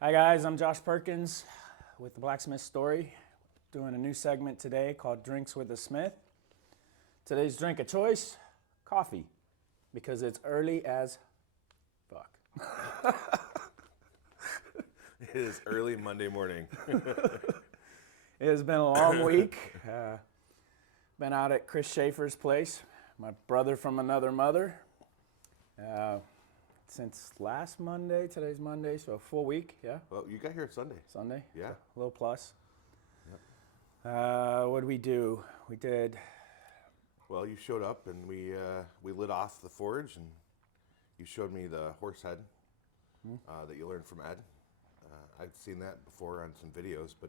Hi guys, I'm Josh Perkins with the Blacksmith Story, doing a new segment today called Drinks with the Smith. Today's drink of choice, coffee, because it's early as fuck. It is early Monday morning. It has been a long week. Been out at Chris Schafer's place, my brother from another mother, since last Monday. Today's Monday, so a full week, yeah? Well, you got here Sunday. Sunday? Yeah. A little plus. Yep. What did we do? We did, Well, you showed up and we lit off the forge, and you showed me the horse head that you learned from Ed. I'd seen that before on some videos, but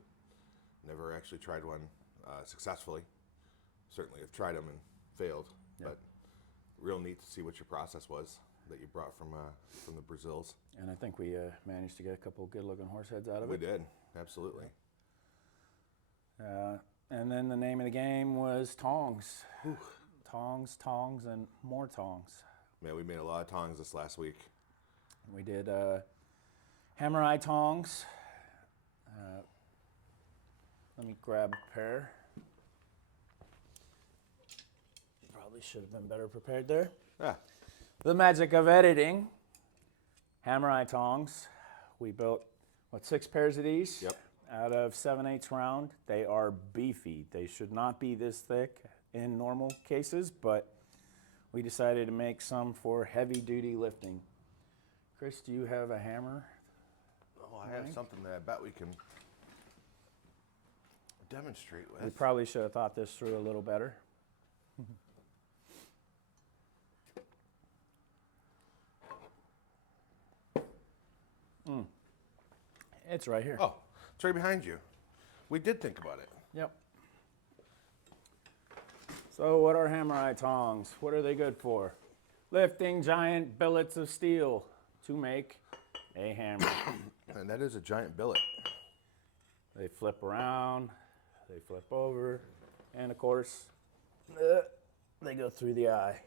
never actually tried one successfully. Certainly have tried them and failed, but real neat to see what your process was that you brought from the Brazils. and I think we managed to get a couple good looking horse heads out of We it. did, absolutely. And then the name of the game was tongs. Tongs, and more tongs. Man, we made a lot of tongs this last week. We did hammer eye tongs. Let me grab a pair. Probably should have been better prepared there. Yeah. The magic of editing. Hammer eye tongs. We built, 6 pairs of these? Yep. Out of 7/8 round. They are beefy. They should not be this thick in normal cases, but we decided to make some for heavy duty lifting. Chris, do you have a hammer? Oh, I have something that I bet we can demonstrate with. We probably should have thought this through a little better. It's right here. Oh, it's right behind you. We did think about it. Yep. So what are hammer eye tongs? What are they good for? Lifting giant billets of steel to make a hammer. And that is a giant billet. They flip around, they flip over, and of course, they go through the eye.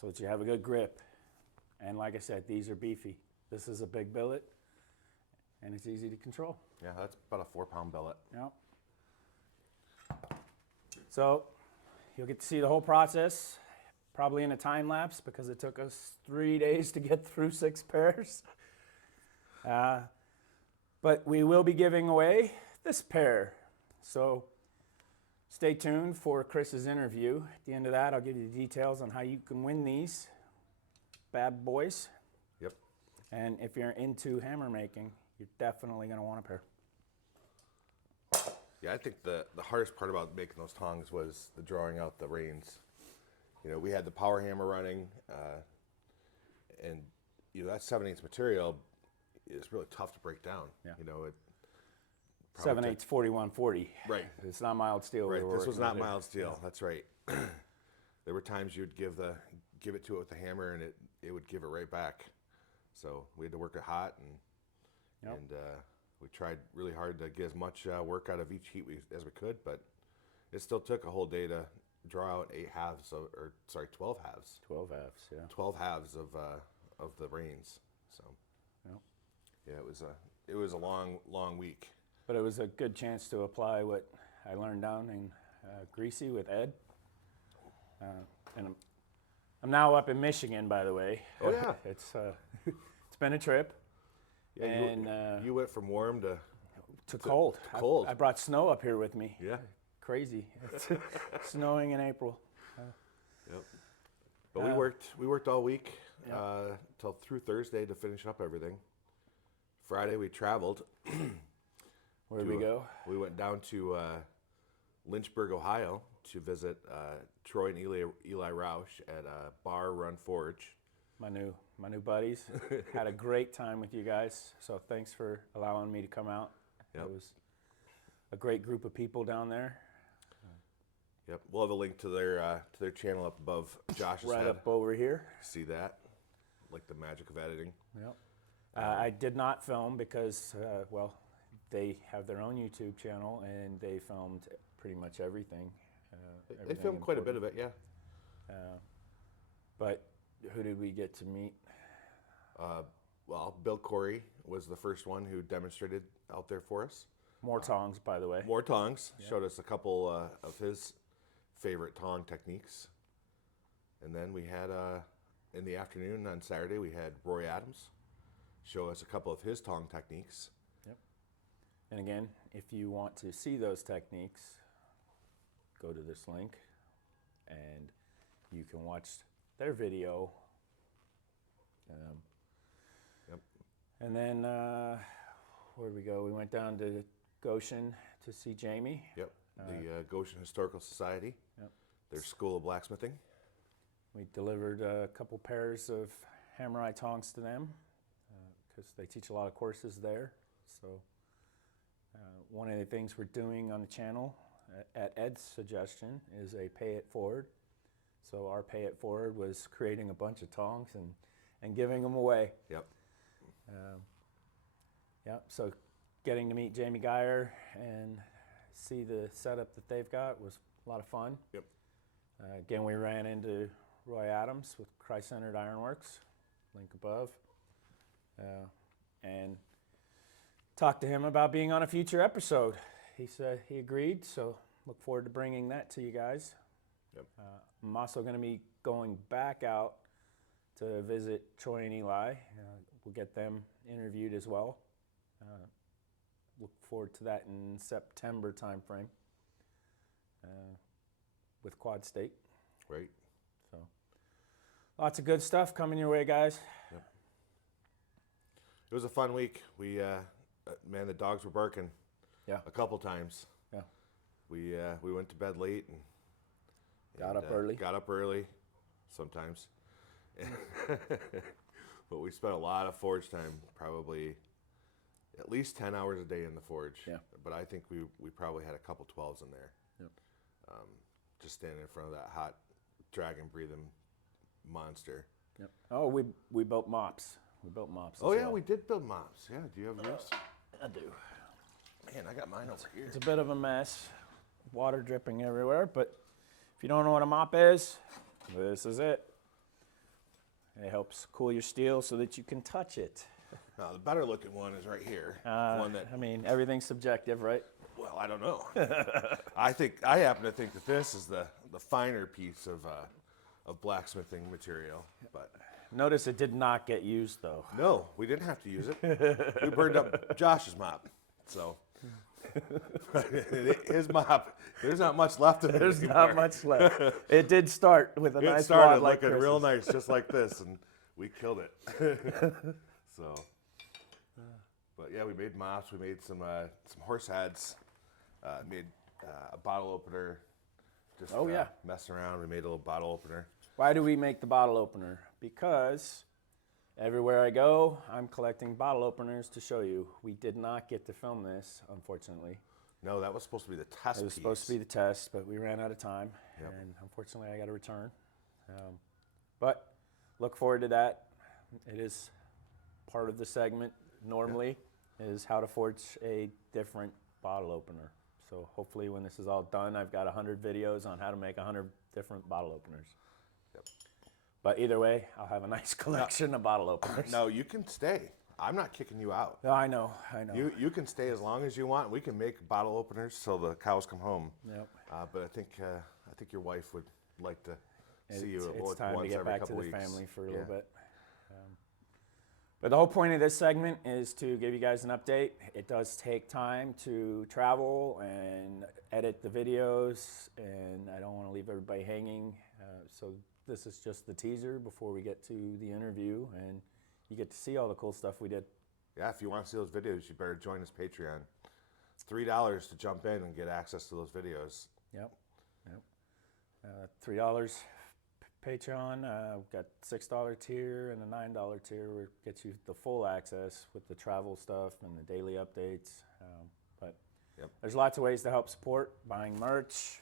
So that you have a good grip. And like I said, these are beefy. This is a big billet, and it's easy to control. Yeah, that's about a 4-pound billet. Yep. So you'll get to see the whole process, probably in a time lapse because it took us 3 days to get through 6 pairs. But we will be giving away this pair. So stay tuned for Chris's interview. At the end of that, I'll give you the details on how you can win these bad boys. Yep. And if you're into hammer making, you're definitely going to want a pair. Yeah, I think the hardest part about making those tongs was the drawing out the reins. You know, we had the power hammer running, and that 7/8 material is really tough to break down. Yeah. You know, it 7/8 4140. Right. It's not mild steel. Right. we were This was working not with mild steel. That's right. There were times you'd give it to it with the hammer, and it would give it right back. So we had to work it hot, and we tried really hard to get as much work out of each heat as we could, but it still took a whole day to draw out 12 halves. 12 halves, yeah. 12 halves of the reins. So Yep. yeah, it was a long week. But it was a good chance to apply what I learned down in Greasy with Ed. And I'm now up in Michigan, by the way. Oh, yeah. It's been a trip. Yeah, And you went from warm to cold. cold. I brought snow up here with me. yeah. Crazy. It's snowing in April. Yep. But we worked all week till through Thursday to finish up everything. Friday we traveled. Where did we go? We went down to Lynchburg, Ohio, to visit Troy and Eli Roush at Bar Run Forge. My new buddies. Had a great time with you guys. So thanks for allowing me to come out. Yep. It was a great group of people down there. Yep, we'll have a link to their channel up above Josh's Right head. up over here. See that? Like the magic of editing. Yep. I did not film because, they have their own YouTube channel and they filmed pretty much everything. They filmed quite a bit of it, yeah. But who did we get to meet? Well, Bill Corey was the first one who demonstrated out there for us. More tongs, by the way. More tongs. Showed us a couple of his favorite tong techniques. And then we had, in the afternoon on Saturday, we had Roy Adams show us a couple of his tong techniques. Yep. And again, if you want to see those techniques, go to this link and you can watch their video. Yep. And then, where'd we go? We went down to Goshen to see Jamie. Yep. The Goshen Historical Society. Yep. Their School of Blacksmithing. We delivered a couple pairs of hammer-eye tongs to them because they teach a lot of courses there. So one of the things we're doing on the channel at Ed's suggestion is a pay it forward. So our pay it forward was creating a bunch of tongs and giving them away. Yep. Yep. So getting to meet Jamie Geyer and see the setup that they've got was a lot of fun. Yep. Again, we ran into Roy Adams with Christ-Centered Ironworks, link above, and talked to him about being on a future episode. He said he agreed, so look forward to bringing that to you guys. Yep. I'm also going to be going back out to visit Troy and Eli. We'll get them interviewed as well. Look forward to that in September timeframe with Quad State. Right. So lots of good stuff coming your way, guys. Yep. It was a fun week. We, man, the dogs were barking. Yeah. A couple times. Yeah. We went to bed late and Got up early. Got up early, sometimes. But we spent a lot of forge time, probably at least 10 hours a day in the forge. Yeah. But I think we probably had a couple 12s in there. Yep. Just standing in front of that hot dragon breathing monster. Yep. Oh, we built mops. We built mops. Oh as yeah, well. we did build mops. Yeah, do you have yours? I do. Man, I got mine over here. It's a bit of a mess, water dripping everywhere. But if you don't know what a mop is, this is it. It helps cool your steel so that you can touch it. Now the better looking one is right here. One that, I mean, everything's subjective, right? well, I don't know. I happen to think that this is the finer piece of blacksmithing material, but. Notice it did not get used, though. No, we didn't have to use it. We burned up Josh's mop, so his mop. There's not much left of it. There's anymore. not much left. It did start with a It nice started wad like looking real Chris's. nice, just like this, and we killed it. So, but yeah, we made mops. We made some horse heads. Made a bottle opener. Just messing around. We made a little bottle opener. Why do we make the bottle opener? Because everywhere I go, I'm collecting bottle openers to show you. We did not get to film this, unfortunately. No, that was supposed to be the test It was piece. supposed to be the test, but we ran out of time, Yep. and unfortunately I got to return. But look forward to that. It is part of the segment normally, is how to forge a different bottle opener. So hopefully when this is all done, I've got 100 videos on how to make 100 different bottle openers. Yep. But either way, I'll have a nice collection of bottle openers. No, you can stay. I'm not kicking you out. No, I know. You can stay as long as you want. We can make bottle openers till the cows come home. Yep. But I think your wife would like to see you It's time to once get every back to couple the weeks. family for a little bit. But the whole point of this segment is to give you guys an update. It does take time to travel and edit the videos, and I don't want to leave everybody hanging. So this is just the teaser before we get to the interview, and you get to see all the cool stuff we did. Yeah, if you want to see those videos, you better join us Patreon. It's $3 to jump in and get access to those videos. Yep. $3 Patreon. We've got $6 tier and a $9 tier, which gets you the full access with the travel stuff and the daily updates. But Yep. there's lots of ways to help support, buying merch,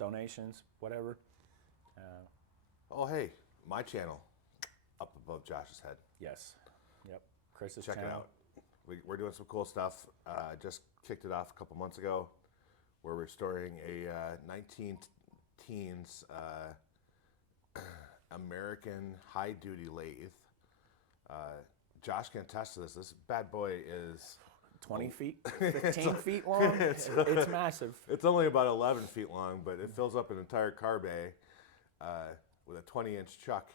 donations, whatever. Oh, hey, my channel up above Josh's head. Yes. Yep. Chris's Check channel. it out. We're doing some cool stuff. Just kicked it off a couple months ago. We're restoring a 19 teens American high-duty lathe. Josh can attest to this. This bad boy is 20 feet, 15 feet long. It's massive. It's only about 11 feet long, but it fills up an entire car bay with a 20-inch chuck.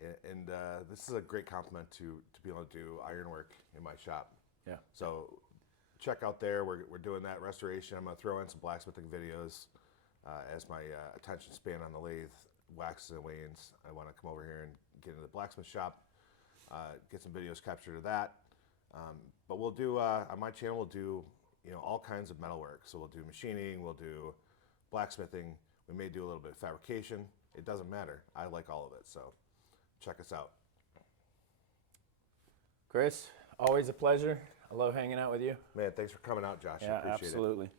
And this is a great compliment to be able to do ironwork in my shop. Yeah. So check out there. We're doing that restoration. I'm going to throw in some blacksmithing videos as my attention span on the lathe waxes and wanes. I want to come over here and get into the blacksmith shop, get some videos captured of that. But we'll do on my channel. We'll do all kinds of metalwork. So we'll do machining. We'll do blacksmithing. We may do a little bit of fabrication. It doesn't matter. I like all of it. So check us out. Chris, always a pleasure. I love hanging out with you. Man, thanks for coming out, Josh. I Yeah, appreciate it. absolutely.